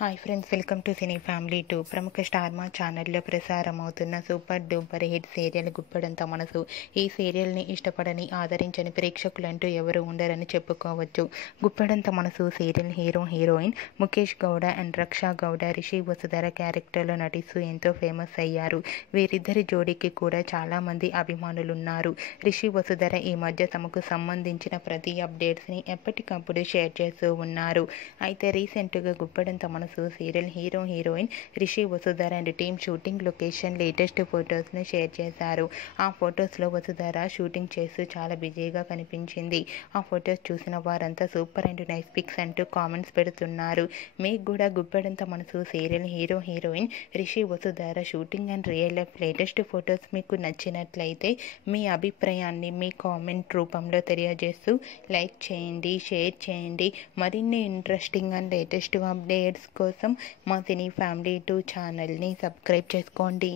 Hi friends, welcome to cine family 2. ప్రముఖ star Maa ఛానల్లో ప్రసారమవుతున్న super duper hit serial Guppedantha Manasu. ఈ సీరియల్ని ఇష్టపడని, ఆదరించని ప్రేక్షకులంటూ ఎవరు ఉండరని చెప్పుకోవచ్చు. Guppedantha Manasu serial heroine Mukesh Gowda and Raksha Gowda Rishi Vasudhara క్యారెక్టర్లో నటిస్తూ ఎంతో ఫేమస్ అయ్యారు. వీరిద్దరి జోడీకి కూడా చాలామంది అభిమానులున్నారు. రిషి వసుధర ఈ మధ్య తమకు సంబంధించిన ప్రతి అప్డేట్స్ని ఎప్పటికప్పుడు షేర్ చేస్తూ ఉన్నారు. అయితే రీసెంట్గా Guppedantha Manasu serial heroine Rishi Vasudhara and team shooting location latest ఫొటోస్ను షేర్ చేశారు. ఆ ఫొటోస్లో వసుధర షూటింగ్ చేస్తూ చాలా బిజీగా కనిపించింది. ఆ ఫొటోస్ చూసిన వారంతా సూపర్ అండ్ నైస్ పిక్స్ అంటూ కామెంట్స్ పెడుతున్నారు. మీకు కూడా Guppedantha Manasu serial heroine Rishi Vasudhara shooting and real life latest photos మీకు నచ్చినట్లయితే మీ అభిప్రాయాన్ని మీ కామెంట్ రూపంలో తెలియజేస్తూ లైక్ చేయండి, షేర్ చేయండి. మరిన్ని ఇంట్రెస్టింగ్ అండ్ లేటెస్ట్ అప్డేట్స్ కోసం మా సినీ ఫ్యామిలీ 2 ఛానల్ని సబ్స్క్రైబ్ చేసుకోండి.